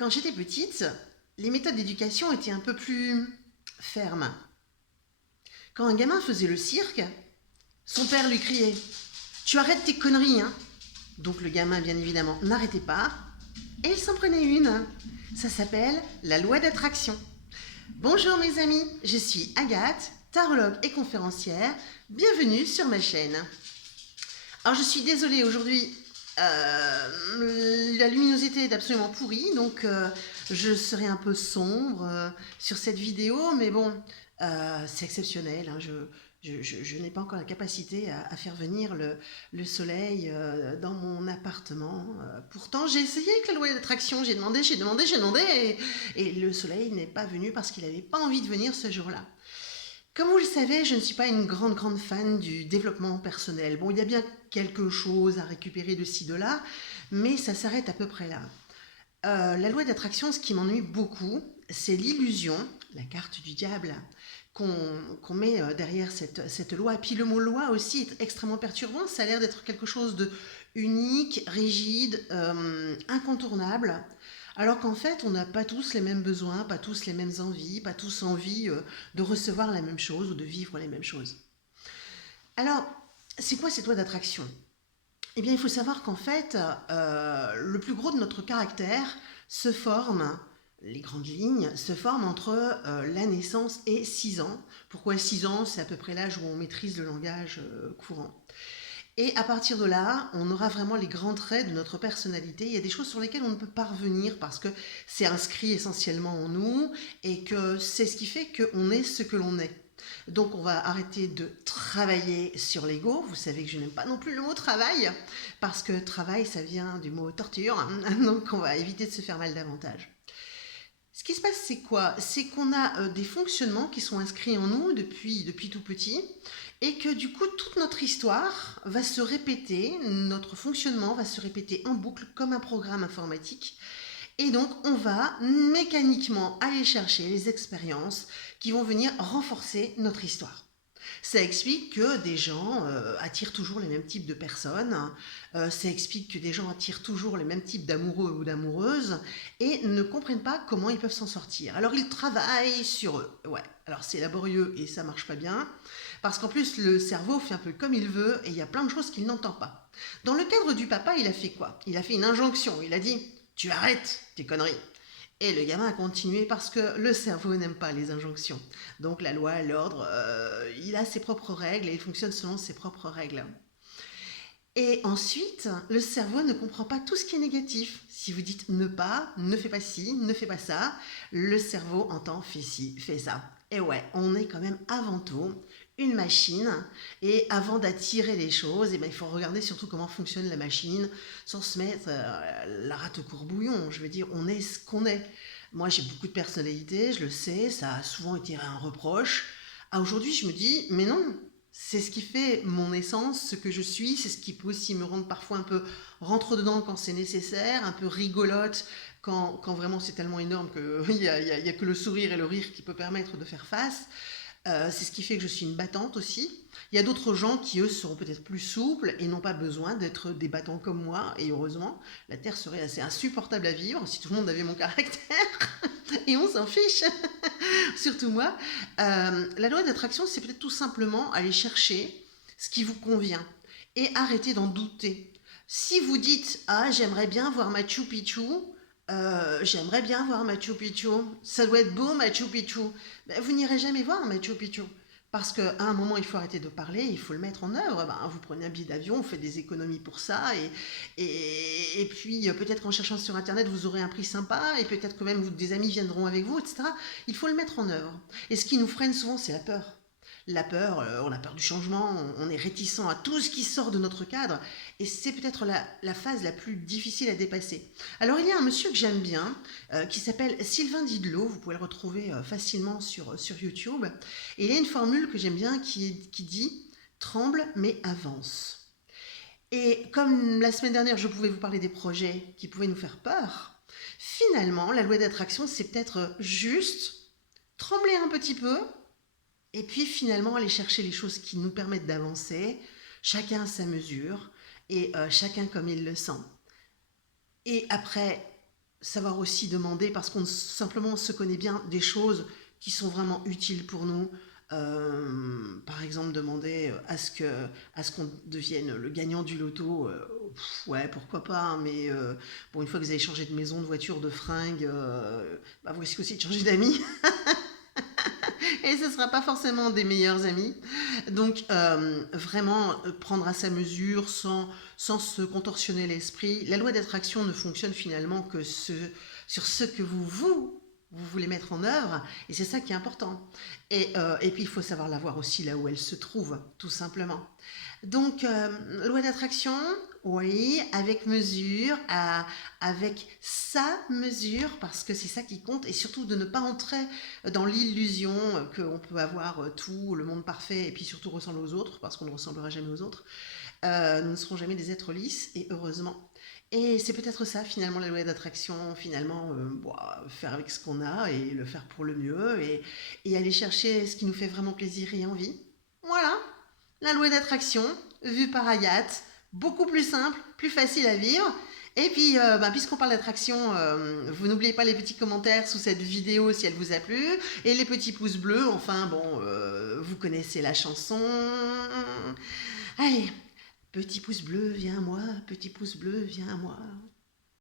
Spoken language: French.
Quand j'étais petite, les méthodes d'éducation étaient un peu plus fermes. Quand un gamin faisait le cirque, son père lui criait: «Tu arrêtes tes conneries, hein!» Donc le gamin, bien évidemment, n'arrêtait pas et il s'en prenait une. Ça s'appelle la loi d'attraction. Bonjour mes amis, je suis Agathe, tarologue et conférencière. Bienvenue sur ma chaîne. Alors je suis désolée aujourd'hui, la luminosité est absolument pourrie, donc je serai un peu sombre sur cette vidéo, mais bon, c'est exceptionnel, hein, je n'ai pas encore la capacité à faire venir le soleil dans mon appartement. Pourtant, j'ai essayé avec la loi d'attraction, j'ai demandé, et le soleil n'est pas venu parce qu'il n'avait pas envie de venir ce jour-là. Comme vous le savez, je ne suis pas une grande fan du développement personnel. Bon, il y a bien quelque chose à récupérer de ci, de là, mais ça s'arrête à peu près là. La loi d'attraction, ce qui m'ennuie beaucoup, c'est l'illusion, la carte du diable, qu'on met derrière cette loi. Et puis le mot loi aussi est extrêmement perturbant, ça a l'air d'être quelque chose de unique, rigide, incontournable. Alors qu'en fait, on n'a pas tous les mêmes besoins, pas tous les mêmes envies, pas tous envie de recevoir la même chose ou de vivre les mêmes choses. Alors, c'est quoi cette loi d'attraction ? Eh bien, il faut savoir qu'en fait, le plus gros de notre caractère se forme, les grandes lignes, se forment entre la naissance et 6 ans. Pourquoi 6 ans ? C'est à peu près l'âge où on maîtrise le langage courant. Et à partir de là, on aura vraiment les grands traits de notre personnalité. Il y a des choses sur lesquelles on ne peut pas revenir parce que c'est inscrit essentiellement en nous et que c'est ce qui fait qu'on est ce que l'on est. Donc on va arrêter de travailler sur l'ego. Vous savez que je n'aime pas non plus le mot travail parce que travail, ça vient du mot torture. Donc on va éviter de se faire mal davantage. Ce qui se passe, c'est quoi ? C'est qu'on a des fonctionnements qui sont inscrits en nous depuis tout petit et que du coup, toute notre histoire va se répéter, notre fonctionnement va se répéter en boucle comme un programme informatique. Et donc, on va mécaniquement aller chercher les expériences qui vont venir renforcer notre histoire. Ça explique que des gens attirent toujours les mêmes types de personnes, ça explique que des gens attirent toujours les mêmes types d'amoureux ou d'amoureuses et ne comprennent pas comment ils peuvent s'en sortir. Alors ils travaillent sur eux, ouais. Alors c'est laborieux et ça marche pas bien, parce qu'en plus le cerveau fait un peu comme il veut et il y a plein de choses qu'il n'entend pas. Dans le cadre du papa, il a fait quoi ? Il a fait une injonction, il a dit « tu arrêtes tes conneries ». Et le gamin a continué parce que le cerveau n'aime pas les injonctions. Donc la loi, l'ordre, il a ses propres règles et il fonctionne selon ses propres règles. Et ensuite, le cerveau ne comprend pas tout ce qui est négatif. Si vous dites ne pas, ne fais pas ci, ne fais pas ça, le cerveau entend fais ci, fais ça. Et ouais, on est quand même avant tout une machine et avant d'attirer les choses, il faut regarder surtout comment fonctionne la machine sans se mettre la rate au courbouillon. Je veux dire, on est ce qu'on est. Moi, j'ai beaucoup de personnalité, je le sais, ça a souvent été un reproche. Aujourd'hui, je me dis, mais non, c'est ce qui fait mon essence, ce que je suis, c'est ce qui peut aussi me rendre parfois un peu rentre-dedans quand c'est nécessaire, un peu rigolote quand vraiment c'est tellement énorme qu'il n'y a que le sourire et le rire qui peut permettre de faire face. C'est ce qui fait que je suis une battante aussi. Il y a d'autres gens qui, eux, seront peut-être plus souples et n'ont pas besoin d'être des battants comme moi. Et heureusement, la Terre serait assez insupportable à vivre si tout le monde avait mon caractère. Et on s'en fiche. Surtout moi. La loi d'attraction, c'est peut-être tout simplement aller chercher ce qui vous convient et arrêter d'en douter. Si vous dites « Ah, j'aimerais bien voir Machu Picchu », j'aimerais bien voir Machu Picchu. Ça doit être beau, Machu Picchu. Ben, vous n'irez jamais voir Machu Picchu. Parce qu'à un moment, il faut arrêter de parler, il faut le mettre en œuvre. Ben, vous prenez un billet d'avion, vous faites des économies pour ça. Et puis, peut-être qu'en cherchant sur Internet, vous aurez un prix sympa. Et peut-être que même des amis viendront avec vous, etc. Il faut le mettre en œuvre. Et ce qui nous freine souvent, c'est la peur. La peur, on a peur du changement, on est réticent à tout ce qui sort de notre cadre, et c'est peut-être la phase la plus difficile à dépasser. Alors il y a un monsieur que j'aime bien, qui s'appelle Sylvain Didlot, vous pouvez le retrouver facilement sur YouTube, et il y a une formule que j'aime bien qui dit « tremble mais avance ». Et comme la semaine dernière, je pouvais vous parler des projets qui pouvaient nous faire peur, finalement, la loi d'attraction, c'est peut-être juste trembler un petit peu, et puis finalement aller chercher les choses qui nous permettent d'avancer, chacun à sa mesure et chacun comme il le sent. Et après, savoir aussi demander, parce qu'on simplement se connaît bien des choses qui sont vraiment utiles pour nous. Par exemple, demander à ce qu'on devienne le gagnant du loto, ouais, pourquoi pas, hein, mais bon, une fois que vous avez changé de maison, de voiture, de fringues, bah, vous risquez aussi de changer d'amis. Et ce ne sera pas forcément des meilleurs amis. Donc, vraiment prendre à sa mesure sans se contorsionner l'esprit. La loi d'attraction ne fonctionne finalement que sur ce que vous voulez mettre en œuvre, et c'est ça qui est important. Et puis, il faut savoir la voir aussi là où elle se trouve, tout simplement. Donc, loi d'attraction, oui, avec mesure, avec sa mesure, parce que c'est ça qui compte, et surtout de ne pas entrer dans l'illusion qu'on peut avoir tout, le monde parfait, et puis surtout ressembler aux autres, parce qu'on ne ressemblera jamais aux autres. Nous ne serons jamais des êtres lisses, et heureusement. Et c'est peut-être ça, finalement, la loi d'attraction, finalement, bon, faire avec ce qu'on a, et le faire pour le mieux, et aller chercher ce qui nous fait vraiment plaisir et envie. Voilà, la loi d'attraction, vue par Hayat, beaucoup plus simple, plus facile à vivre. Et puis, puisqu'on parle d'attraction, vous n'oubliez pas les petits commentaires sous cette vidéo si elle vous a plu, et les petits pouces bleus, enfin bon, vous connaissez la chanson. Allez, petit pouce bleu, viens à moi, petit pouce bleu, viens à moi.